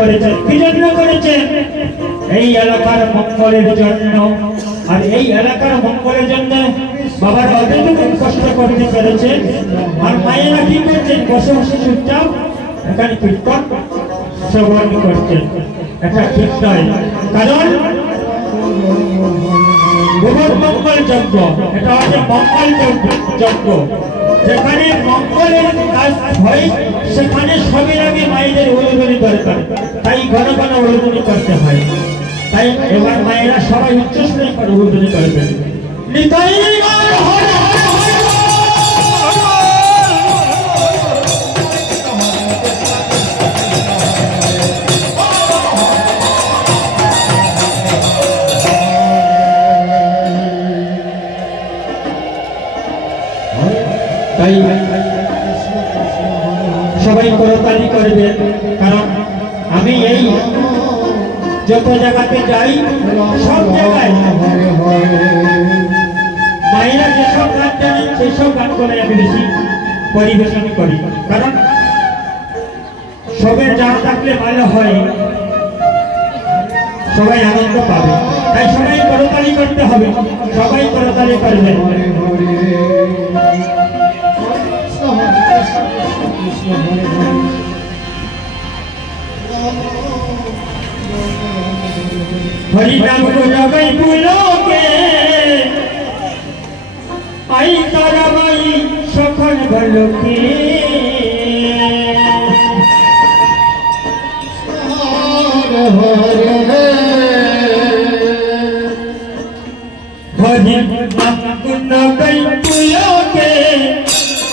করেছেন কি জন্য করেছেন এই এলাকার মঙ্গলের জন্য আর এই এলাকার মঙ্গলের জন্য বাবারা অতটুকু কষ্ট করতে পেরেছেন আর মায়েরা কি করছেন বসে বসে চুপচাপ এখানে কীর্তন শ্রবণ করছেন এটা ঠিক নয় কারণ ভুবন মঙ্গল যজ্ঞ এটা হচ্ছে মঙ্গল যজ্ঞ যেখানে মঙ্গলের কাজ হয় সেখানে সবের আগে মায়েদের উলুধুলি দরকার তাই ঘন ঘন উলুধুলি করতে হয় তাই এবার মায়েরা সবাই উচ্চস্বরে করে উলুধুলি করবে নিতাই গৌর হর তাই সবাই করতালি করবে কারণ আমি এই যত জায়গাতে যাই সব জায়গায় মায়েরা যেসব গান জানেন সেই সব গান করে আমি বেশি পরিবেশন করি কারণ সবের জানা থাকলে ভালো হয় সবাই আনন্দ পাবে তাই সবাই করতালি করতে হবে সবাই করতালি করবে हरि नाम को जगई पुलोके आई तारा माई सखन भलोके हरि नाम को जगई पुलोके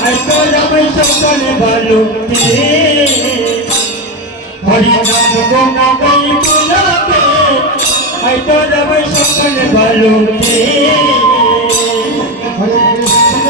आई तारा माई सखन भलोके हरि नाम को जगई पुलोके आई तो जब सकल भलोके हरे कृष्ण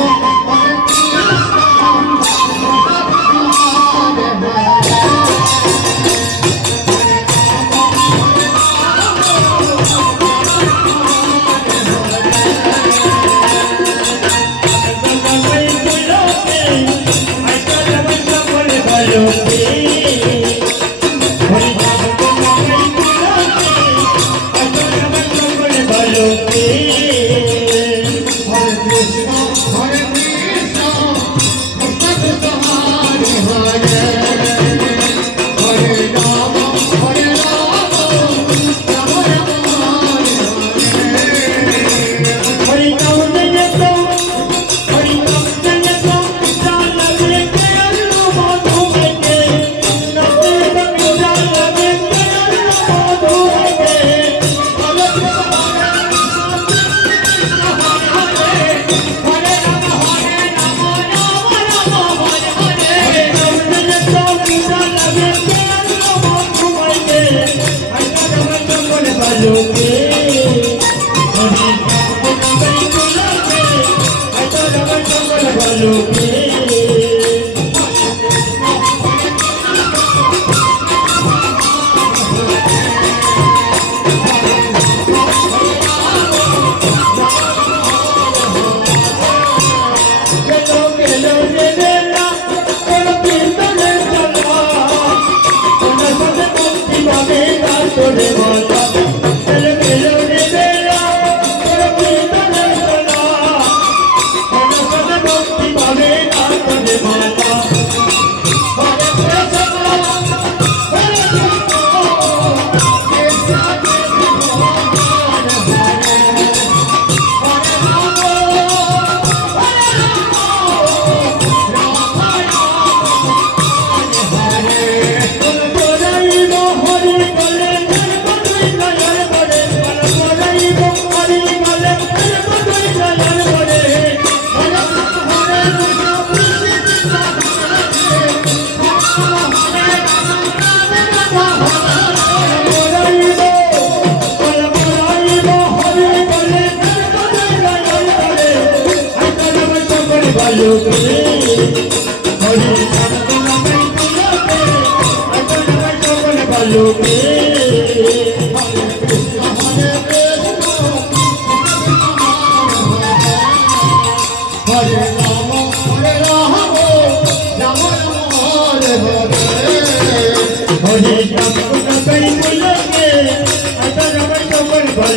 Hare Rama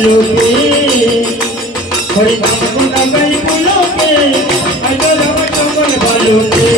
ভালোকে হরি নাম গুণাগাই বলোকে আজ রাম সকল ভালোকে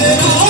Hare Rama